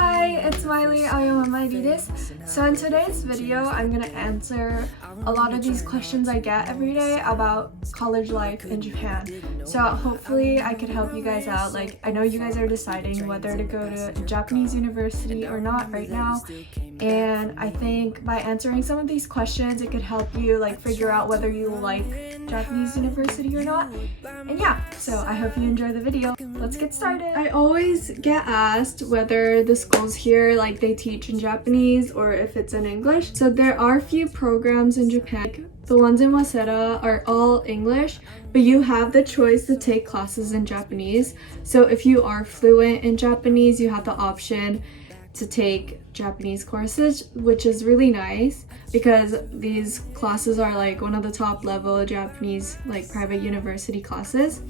Hi, it's Miley and I'm舞莉です. So in today's video, I'm gonna answer a lot of these questions I get every day about college life in Japan. So hopefully I could help you guys out. Like, I know you guys are deciding whether to go to a Japanese university or not right now. And I think by answering some of these questions, it could help you like figure out whether you like Japanese university or not. And yeah, so I hope you enjoy the video. Let's get started. I always get asked whether the schools here like they teach in Japanese or if it's in English. So there are a few programs in Japan. The ones in Waseda are all English, but you have the choice to take classes in Japanese. So if you are fluent in Japanese, you have the option to take Japanese courses, which is really nice because these classes are like one of the top level Japanese like private university classes.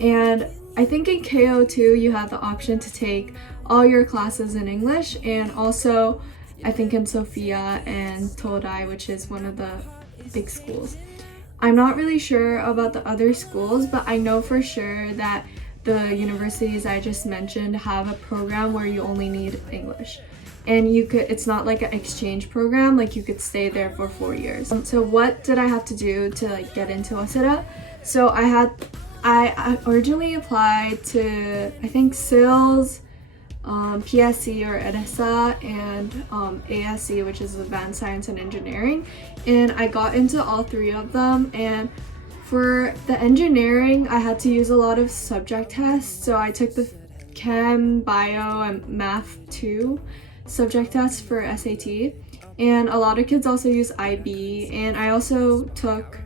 And I think in KO too you have the option to take all your classes in English, and also I think in Sophia and Todai, which is one of the big schools. I'm not really sure about the other schools, but I know for sure that the universities I just mentioned have a program where you only need English, and it's not like an exchange program, like you could stay there for 4 years. So what did I have to do to like get into Waseda? So I originally applied to I think SILS, PSC or EDESA, and ASC, which is Advanced Science and Engineering, and I got into all three of them. And for the engineering, I had to use a lot of subject tests. So I took the Chem, Bio, and Math 2 subject tests for SAT. And a lot of kids also use IB. And I also took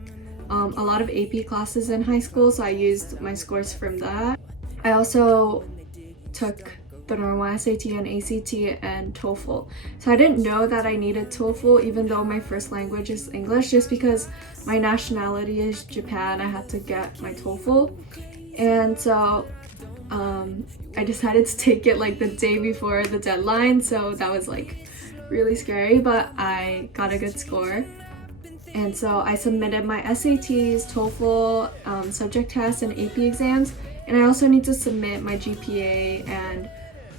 a lot of AP classes in high school, so I used my scores from that. I also took the normal SAT and ACT and TOEFL. So I didn't know that I needed TOEFL even though my first language is English. Just because my nationality is Japan, I had to get my TOEFL. And so I decided to take it like the day before the deadline, so that was like really scary, but I got a good score. And so I submitted my SATs, TOEFL, subject tests, and AP exams. And I also need to submit my GPA and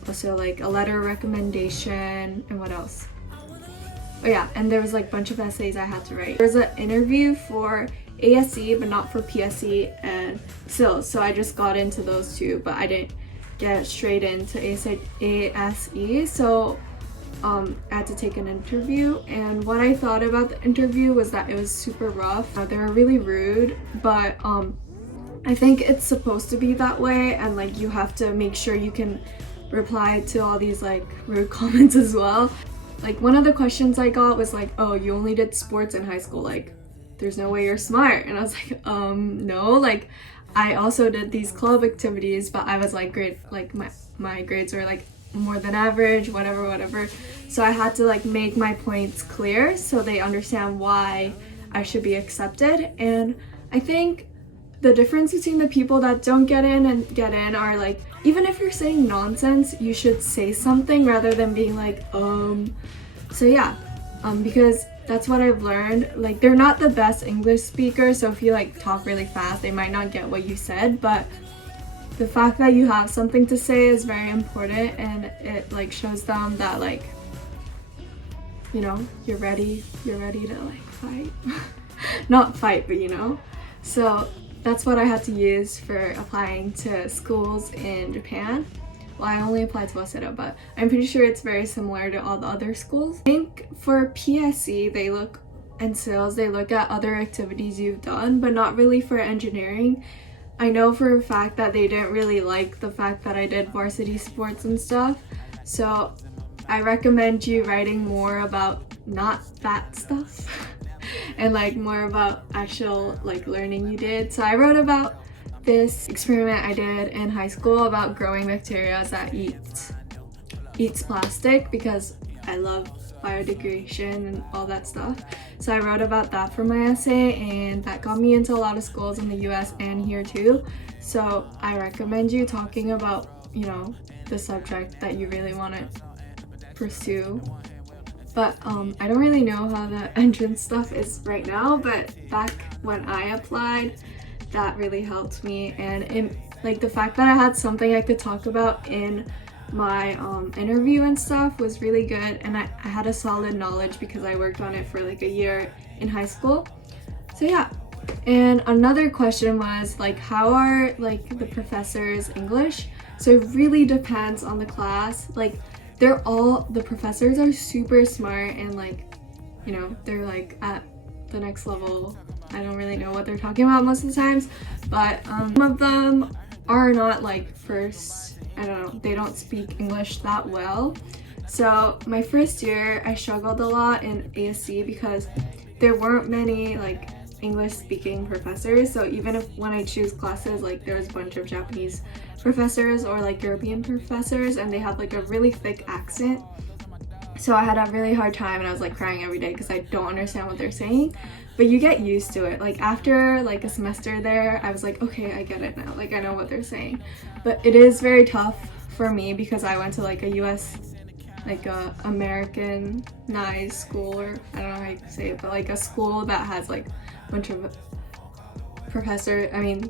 also like a letter of recommendation, and what else? Oh yeah, and there was like a bunch of essays I had to write. There was an interview for ASC, but not for PSC and SILS, so I just got into those two, but I didn't get straight into ASE, so I had to take an interview. And what I thought about the interview was that it was super rough. They were really rude, but I think it's supposed to be that way, and like you have to make sure you can reply to all these like rude comments as well. Like one of the questions I got was like, oh, you only did sports in high school, like there's no way you're smart. And I was like, no, like I also did these club activities, but I was like great, like my grades were like more than average, whatever. So I had to like make my points clear so they understand why I should be accepted. And I think the difference between the people that don't get in and get in are like, even if you're saying nonsense, you should say something rather than being like, So yeah, because that's what I've learned. Like, they're not the best English speakers, so if you like talk really fast, they might not get what you said, but the fact that you have something to say is very important, and it like shows them that like, you know, you're ready to like fight. Not fight, but you know. So that's what I had to use for applying to schools in Japan. Well, I only applied to Waseda, but I'm pretty sure it's very similar to all the other schools. I think for PSC, and SILS, they look at other activities you've done, but not really for engineering. I know for a fact that they didn't really like the fact that I did varsity sports and stuff. So I recommend you writing more about not that stuff and like more about actual like learning you did. So I wrote about this experiment I did in high school about growing bacteria that eats plastic, because I love biodegradation and all that stuff. So I wrote about that for my essay, and that got me into a lot of schools in the US and here too. So I recommend you talking about, you know, the subject that you really want to pursue. But I don't really know how the entrance stuff is right now, but back when I applied, that really helped me. And like the fact that I had something I could talk about in my interview and stuff was really good, and I had a solid knowledge because I worked on it for like a year in high school. So yeah. And another question was like, how are like the professors English? So it really depends on the class. Like the professors are super smart, and like, you know, they're like at the next level. I don't really know what they're talking about most of the times, but some of them are not like I don't know, they don't speak English that well. So my first year I struggled a lot in ASC because there weren't many like English speaking professors. So even if when I choose classes, like there was a bunch of Japanese professors or like European professors, and they have like a really thick accent. So I had a really hard time, and I was like crying every day because I don't understand what they're saying. But you get used to it. Like after like a semester there, I was like, okay, I get it now. Like I know what they're saying. But it is very tough for me because I went to like a US, like a Americanized school, or I don't know how you say it, but like a school that has like a bunch of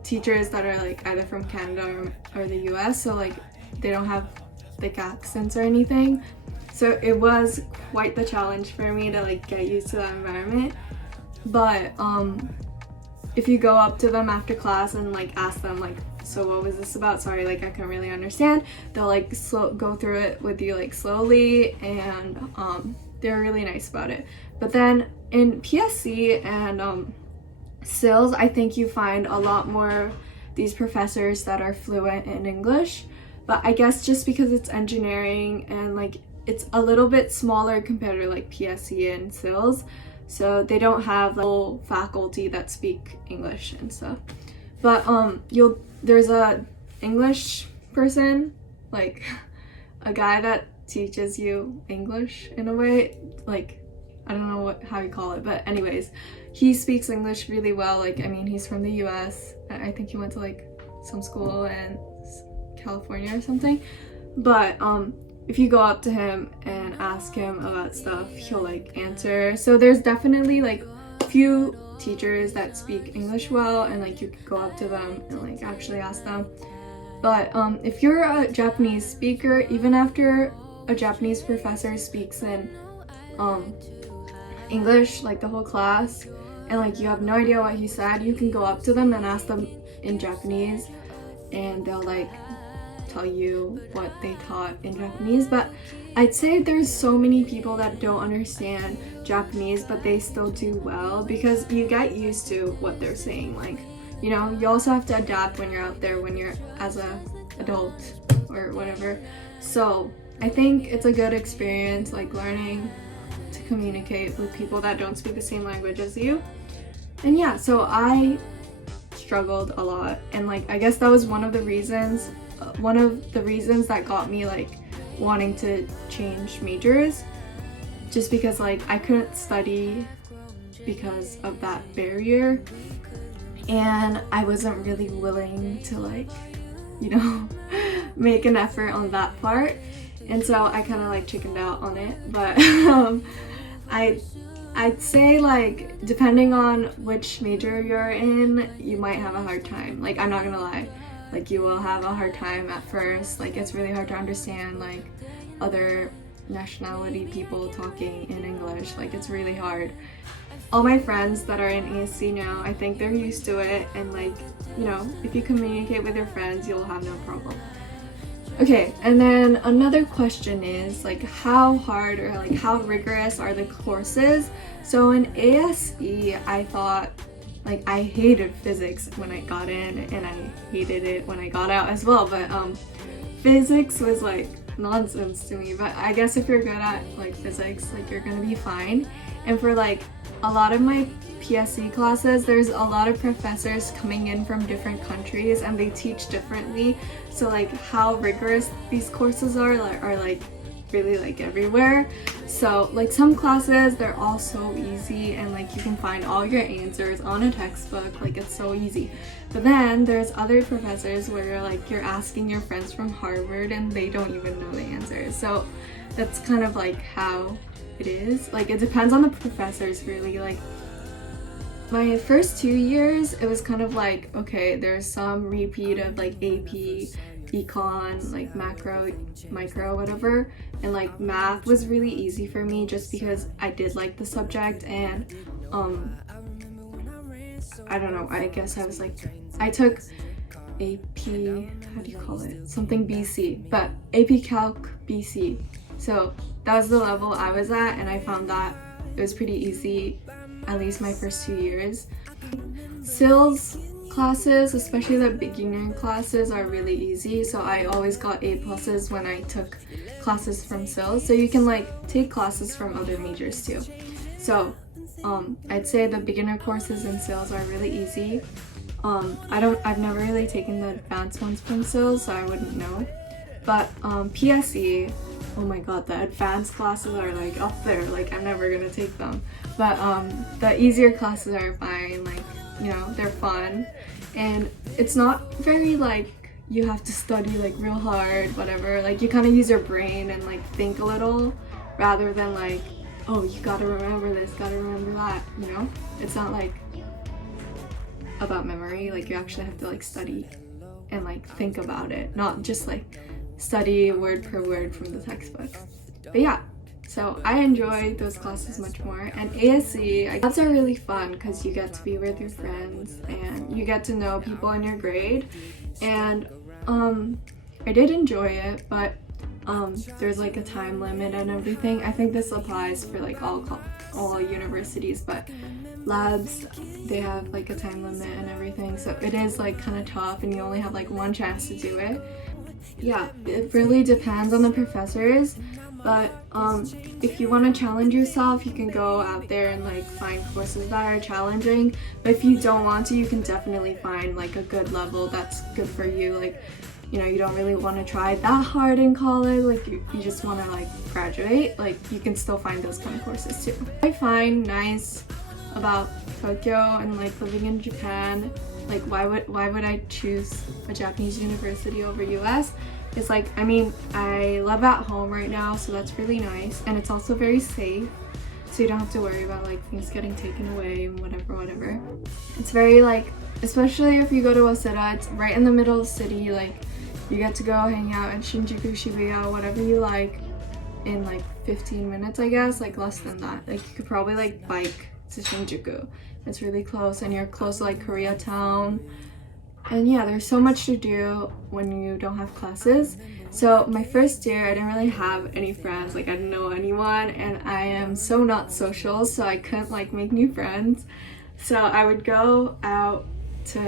teachers that are like either from Canada or the US. So like they don't have thick accents or anything. So it was quite the challenge for me to like get used to that environment. But if you go up to them after class and like ask them like, so what was this about? Sorry, like I can't really understand. They'll like go through it with you like slowly, and they're really nice about it. But then in PSC and SILS, I think you find a lot more these professors that are fluent in English. But I guess just because it's engineering and like it's a little bit smaller compared to like PSC and SILS, so they don't have the whole faculty that speak English and stuff. But there's a English person, like a guy that teaches you English in a way, like I don't know how you call it, but anyways, he speaks English really well. Like I mean, he's from the US. I think he went to like some school in California or something. But if you go up to him and ask him about stuff, he'll like answer. So there's definitely like few teachers that speak English well, and like you can go up to them and like actually ask them. But if you're a Japanese speaker, even after a Japanese professor speaks in English like the whole class, and like you have no idea what he said, you can go up to them and ask them in Japanese, and they'll like tell you what they taught in Japanese. But I'd say there's so many people that don't understand Japanese, but they still do well because you get used to what they're saying. Like, you know, you also have to adapt when you're out there, when you're as a adult or whatever. So I think it's a good experience, like learning to communicate with people that don't speak the same language as you. And yeah, so I struggled a lot, and like I guess that was one of the reasons that got me like wanting to change majors, just because like I couldn't study because of that barrier, and I wasn't really willing to like, you know, make an effort on that part, and so I kind of like chickened out on it. But I'd say like depending on which major you're in, you might have a hard time. Like I'm not gonna lie, like you will have a hard time at first. Like it's really hard to understand like other nationality people talking in English. Like it's really hard. All my friends that are in ASC now, I think they're used to it, and like, you know, if you communicate with your friends, you'll have no problem. Okay, and then another question is like how hard or like how rigorous are the courses? So in ASE, I thought like I hated physics when I got in, and I hated it when I got out as well. But physics was like nonsense to me. But I guess if you're good at like physics, like you're gonna be fine. And for like a lot of my PSC classes, there's a lot of professors coming in from different countries, and they teach differently. So like how rigorous these courses are like really like everywhere. So like some classes, they're all so easy, and like you can find all your answers on a textbook. Like it's so easy. But then there's other professors where like you're asking your friends from Harvard and they don't even know the answers. So that's kind of like how it is. Like it depends on the professors really. Like my first 2 years, it was kind of like, okay, there's some repeat of like AP econ, like macro, micro, whatever, and like math was really easy for me just because I did like the subject. And I don't know, I guess I was like, I took AP, how do you call it, something BC, but AP Calc BC, so that was the level I was at, and I found that it was pretty easy, at least my first 2 years. Sales classes, especially the beginner classes, are really easy, so I always got A pluses when I took classes from sales. So you can like take classes from other majors too. So I'd say the beginner courses in sales are really easy. I've never really taken the advanced ones from sales, so I wouldn't know. But PSE, oh my god, the advanced classes are like up there, like I'm never gonna take them. But the easier classes are fine, like, you know, they're fun. And it's not very like you have to study like real hard, whatever. Like you kind of use your brain and like think a little rather than like, oh, you gotta remember this, gotta remember that, you know? It's not like about memory, like you actually have to like study and like think about it, not just like study word per word from the textbook. But yeah, so I enjoy those classes much more. And ASE, labs are really fun because you get to be with your friends and you get to know people in your grade. And I did enjoy it, but there's like a time limit and everything. I think this applies for like all universities, but labs, they have like a time limit and everything, so it is like kind of tough and you only have like one chance to do it. Yeah, it really depends on the professors, but if you want to challenge yourself, you can go out there and like find courses that are challenging. But if you don't want to, you can definitely find like a good level that's good for you. Like, you know, you don't really want to try that hard in college, like you just want to like graduate, like you can still find those kind of courses too. I find nice about Tokyo and like living in Japan, like why would I choose a Japanese university over US? It's like, I mean, I live at home right now, so that's really nice, and it's also very safe, so you don't have to worry about like things getting taken away and whatever. It's very like, especially if you go to Waseda, it's right in the middle of the city, like you get to go hang out in Shinjuku, Shibuya, whatever you like, in like 15 minutes, I guess, like less than that. Like you could probably like bike to Shinjuku. It's really close, and you're close to like Koreatown. And yeah, there's so much to do when you don't have classes. So my first year, I didn't really have any friends, like I didn't know anyone, and I am so not social, so I couldn't like make new friends. So I would go out to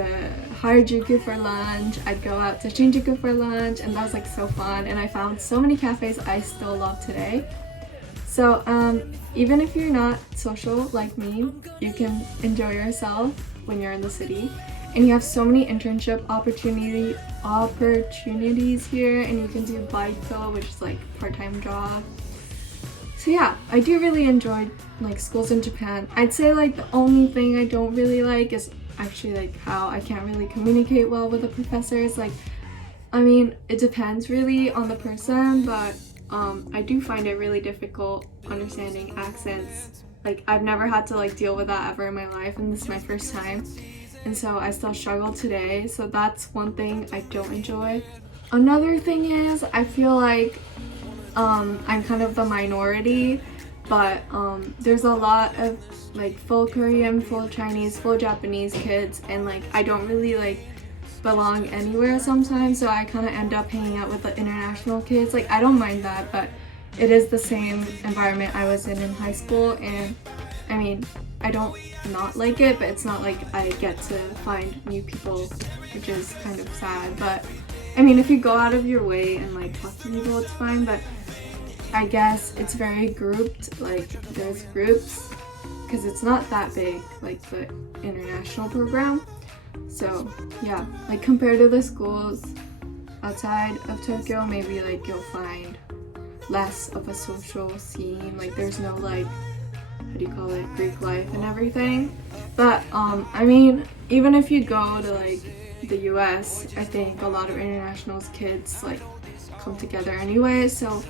Harajuku for lunch, I'd go out to Shinjuku for lunch, and that was like so fun, and I found so many cafes I still love today. So even if you're not social like me, you can enjoy yourself when you're in the city. And you have so many internship opportunities here, and you can do baito, which is like part-time job. So yeah, I do really enjoy like schools in Japan. I'd say like the only thing I don't really like is actually like how I can't really communicate well with the professors. Like, I mean, it depends really on the person, but I do find it really difficult understanding accents. Like, I've never had to like deal with that ever in my life, and this is my first time. And so I still struggle today, so that's one thing I don't enjoy. Another thing is, I feel like I'm kind of the minority, but there's a lot of like full Korean, full Chinese, full Japanese kids, and like I don't really like belong anywhere sometimes, so I kind of end up hanging out with the international kids. Like, I don't mind that, but it is the same environment I was in high school, and I mean, I don't not like it, but it's not like I get to find new people, which is kind of sad. But I mean, if you go out of your way and like talk to people, it's fine, but I guess it's very grouped, like there's groups, because it's not that big, like the international program. So yeah, like compared to the schools outside of Tokyo, maybe like you'll find less of a social scene, like there's no like, what do you call it, Greek life and everything. But I mean, even if you go to like the US, I think a lot of international kids like come together anyway, so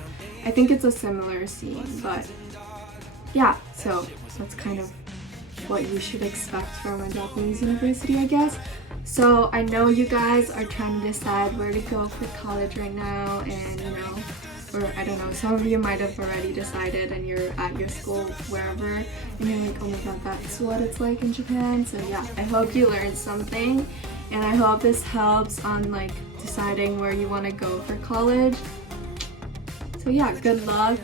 I think it's a similar scene. But yeah, so that's kind of what you should expect from a Japanese university, I guess. So I know you guys are trying to decide where to go for college right now, and or I don't know, some of you might have already decided and you're at your school wherever and you're like, oh my god, that's what it's like in Japan. So yeah, I hope you learned something, and I hope this helps on like deciding where you want to go for college. So yeah, good luck.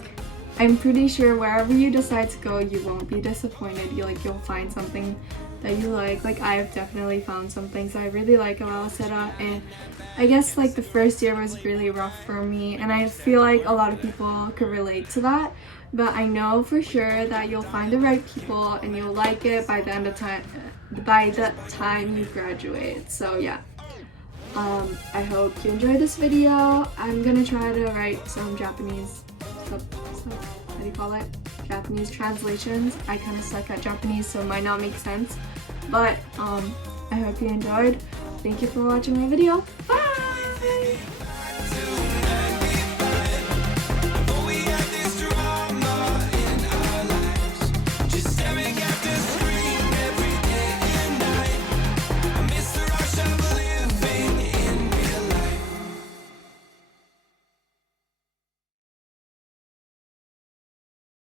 I'm pretty sure wherever you decide to go, you won't be disappointed. You'll find something that you like. Like I've definitely found some things I really like about Waseda, and I guess like the first year was really rough for me, and I feel like a lot of people could relate to that. But I know for sure that you'll find the right people and you'll like it by the time you graduate. So yeah. I hope you enjoyed this video. I'm gonna try to write some Japanese how do you call it? Japanese translations. I kind of suck at Japanese, so it might not make sense. But I hope you enjoyed. Thank you for watching my video. Bye!